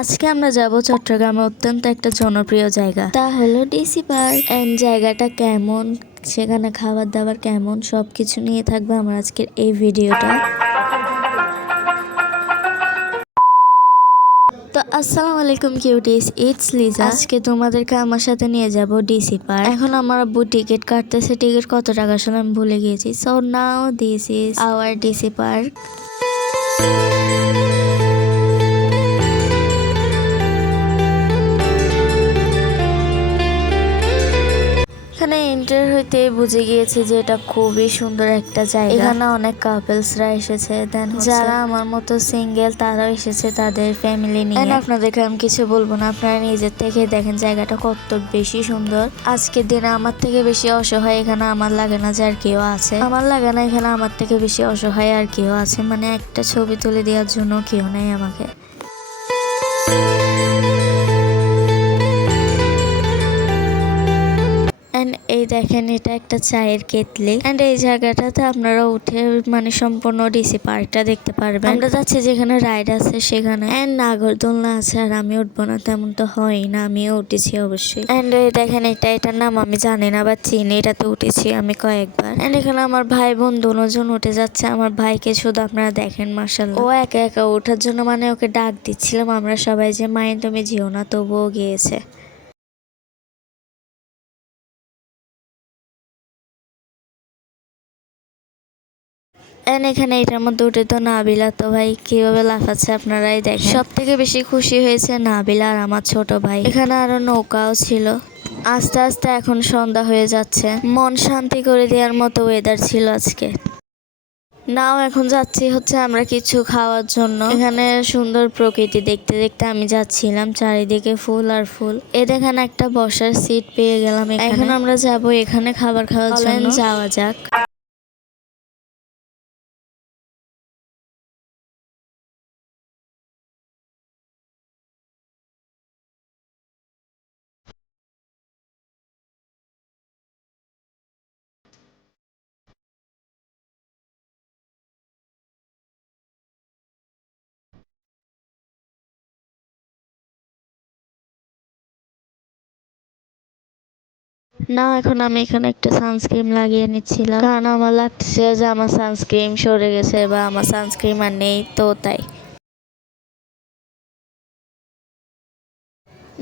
আজকে আমরা যাব চট্টগ্রামে অত্যন্ত একটা জনপ্রিয় জায়গা, তা হলো ডিসি পার্ক। এন্ড জায়গাটা কেমন, সেখানে খাবার দাবার কেমন, সবকিছু নিয়ে থাকবে আমার আজকের এই ভিডিওটা। তো আসসালামু আলাইকুম কিউটিস, ইটস লিজা। আজকে তোমাদেরকে আমার সাথে নিয়ে যাব ডিসি পার্ক। এখন আমার আব্বু টিকিট কাটতেছে, টিকিট কত টাকা আসলে আমি ভুলে গিয়েছি। So now this is our DC park. এখানে এন্টার হইতে বুঝে গিয়েছি যে এটা খুবই সুন্দর একটা জায়গা। এখানে অনেক কাপলসরা এসেছে, দেন যারা আমার মতো সিঙ্গেল তারাও এসেছে তাদের ফ্যামিলি নিয়ে। আপনাদেরকে আমি কিছু বলবো না, আপনারা নিজের থেকে দেখেন জায়গাটা কত বেশি সুন্দর। আজকের দিনে আমার থেকে বেশি অসহায় এখানে আমার লাগে না যে আর কেউ আছে, আমার লাগে না এখানে আমার থেকে বেশি অসহায় আর কেউ আছে, মানে একটা ছবি তুলে দেওয়ার জন্য কেউ নেই আমাকে। এই দেখেন এটা একটা চায়ের কেতলি। এন্ড এই জায়গাটাতে আপনারা উঠে মানে সম্পূর্ণ ডিসি পার্কটা দেখতে পারবেন। আমরা যাচ্ছি যেখানে রাইড আছে সেখানে, এন্ড নাগরদোলনা আছে, আর আমি উঠবো না তেমন তো হয় না, আমিও উঠেছি অবশ্যই। এন্ড এই দেখেন এটার নাম আমি জানি না বা চিনি, এটাতে উঠেছি আমি কয়েকবার। এন্ড এখানে আমার ভাই বোন দুজন উঠে যাচ্ছে। আমার ভাইকে শুধু আপনারা দেখেন মাশাআল্লাহ, ও একা একা ওঠার জন্য মানে ওকে ডাক দিচ্ছিলাম আমরা সবাই যে মাইন তুমি যেও না, তবুও গিয়েছে। এখানে এটার মধ্যে উঠে তো নাবিলা তো ভাই কিভাবে লাফাচ্ছে আপনারাই দেখেন। সব থেকে বেশি খুশি হয়েছে নাবিলা আর আমার ছোট ভাই। এখানে আরো নৌকাও ছিল। আস্তে আস্তে এখন সন্ধ্যা হয়ে যাচ্ছে, মন শান্তি করে দেওয়ার মতো ওয়েদার ছিল আজকে। নাও এখন যাচ্ছি হচ্ছে আমরা কিছু খাওয়ার জন্য। এখানে সুন্দর প্রকৃতি দেখতে দেখতে আমি যাচ্ছিলাম, চারিদিকে ফুল আর ফুল। দেখেন একটা বসার সিট পেয়ে গেলাম। এখন আমরা যাব এখানে খাবার খাওয়ার জন্য, যাওয়া যাক। না এখন আমি এখানে একটা সানস্ক্রিন লাগিয়ে নিচ্ছিলাম, কারণ আমার লাগছে যে আমার সানস্ক্রিন সরে গেছে বা আমার সানস্ক্রিন আর নেই, তো তাই।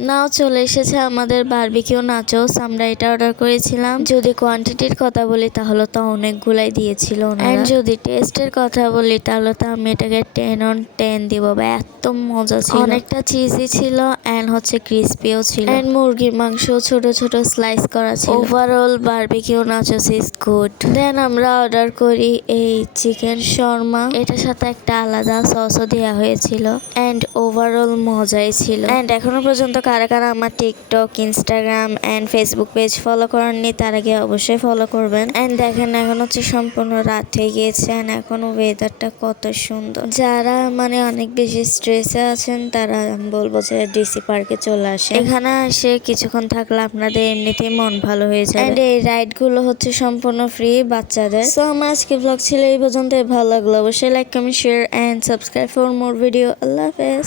নাও চলে এসেছে আমাদের বারবিকিউ নাচোস। আমরা এটা অর্ডার করেছিলাম। যদি কোয়ান্টিটির কথা বলি তাহলে তো অনেকগুলাই দিয়েছিল। এন্ড যদি টেস্টের কথা বলি তাহলে তো আমি এটাকে 10 on 10 দিব, বা এত মজা ছিল। অনেকটা চিজি ছিল এন্ড হচ্ছে ক্রিস্পিও ছিল, এন্ড মুরগির মাংস ছোট ছোট স্লাইস করা ছিল। Overall barbecue nachos is good. Then আমরা অর্ডার করি এই চিকেন শর্মা, এটার সাথে একটা আলাদা সসও দেওয়া হয়েছিল, এন্ড ওভারঅল মজাই ছিল। এন্ড এখনো পর্যন্ত কারা কারা আমার TikTok, Instagram and Facebook page follow করেননি তার আগে অবশ্যই ফলো করবেন। এন্ড দেখেন এখন হচ্ছে সম্পূর্ণ রাত হয়ে গিয়েছে, এন্ড এখন ওয়েদারটা কত সুন্দর। যারা মানে অনেক বেশি স্ট্রেসে আছেন তারা আমি বলবো যে ডিসি পার্কে চলে আসে। এখানে এসে কিছুক্ষণ থাকলে আপনাদের এমনিতেই মন ভালো হয়ে যায়। এন্ড এই রাইড গুলো হচ্ছে সম্পূর্ণ ফ্রি বাচ্চাদের। সো আমার আজকে ব্লগ ছিল এই পর্যন্ত। ভালো লাগলো অবশ্যই like, comment, share and subscribe for more video. আল্লাহ হাফেজ।